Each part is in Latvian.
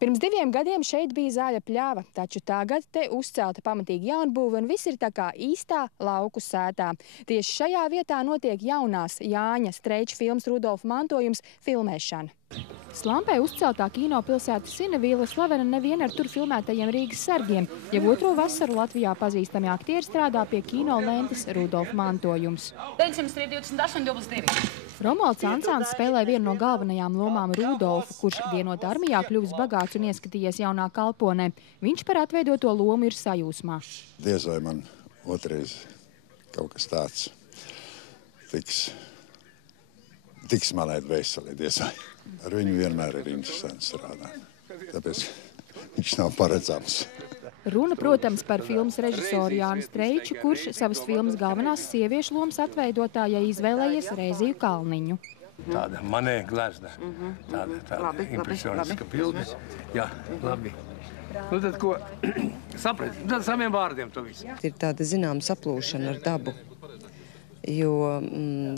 Pirms 2 gadiem šeit bija zaļa pļava, taču tagad te uzcelta pamatīgi jaunbūve un viss ir tā kā īstā lauku sētā. Tieši šajā vietā notiek jaunās Jāņa Streiča filmas Rudolfa mantojums filmēšana. Slampē uzceltā kino pilsēta Sinevīle slavena nevien ar tur filmētajiem Rīgas sargiem. Jau otro vasaru Latvijā pazīstami aktieri strādā pie kino lentes Rudolfa mantojums. 928,22. Romualds Ansāns spēlē vienu no galvenajām lomām Rudolfu, kurš dienot armijā kļuvis bagāts un ieskatījies jaunā kalponē. Viņš par atveidoto lomu ir sajūsmā. Diez vai man otrais kaut kas tāds tiks manai dvēselē, diez vai. Ar viņu vienmēr ir interesanti strādāt, tāpēc viņš nav paredzams. Runa, protams, par filmas režisoru Jānu Streiču, kurš savas filmas galvenās sieviešu lomas atveidotājai izvēlējies Reiziju Kalniņu. Tāda manē glezna, tāda impresioniska bilde. Jā, labi. Nu tad ko, saprat, tad saviem vārdiem to visu. Ir tāda zināma saplūšana ar dabu, jo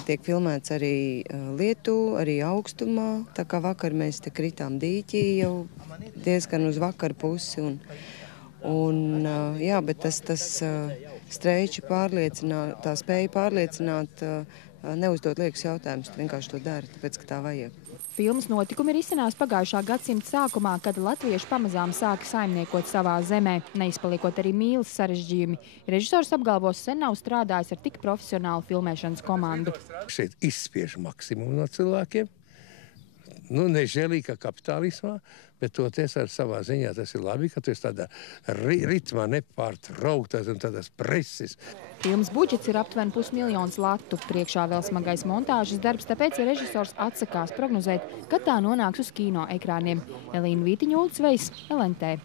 tiek filmēts arī lietu, arī augstumā. Tā kā vakar mēs te kritām dīķī jau diezgan uz vakaru pusi. Jā, bet tas Streiča tā spēja pārliecināt, neuzdot liekas jautājumus, vienkārši to dara, tāpēc, ka tā vajag. Filmas notikumi ir izcinās pagājušā gadsimta sākumā, kad latvieši pamazām sāka saimniekot savā zemē, neizpaliekot arī mīles sarežģījumi. Režisors apgalvos, sen nav strādājis ar tik profesionālu filmēšanas komandu. Šeit izspiež maksimumu no cilvēkiem. Nu, nežēlīgi kā kapitālismā, bet toties ar savā ziņā tas ir labi, ka tu esi tādā ritmā nepārtrauktas un tādas preses. Filmas budžets ir aptuveni 500 000 latu. Priekšā vēl smagais montāžas darbs, tāpēc režisors atsakās prognozēt, kad tā nonāks uz kino ekrāniem. Elīna Vītiņa, Uldis Vejs, LNT.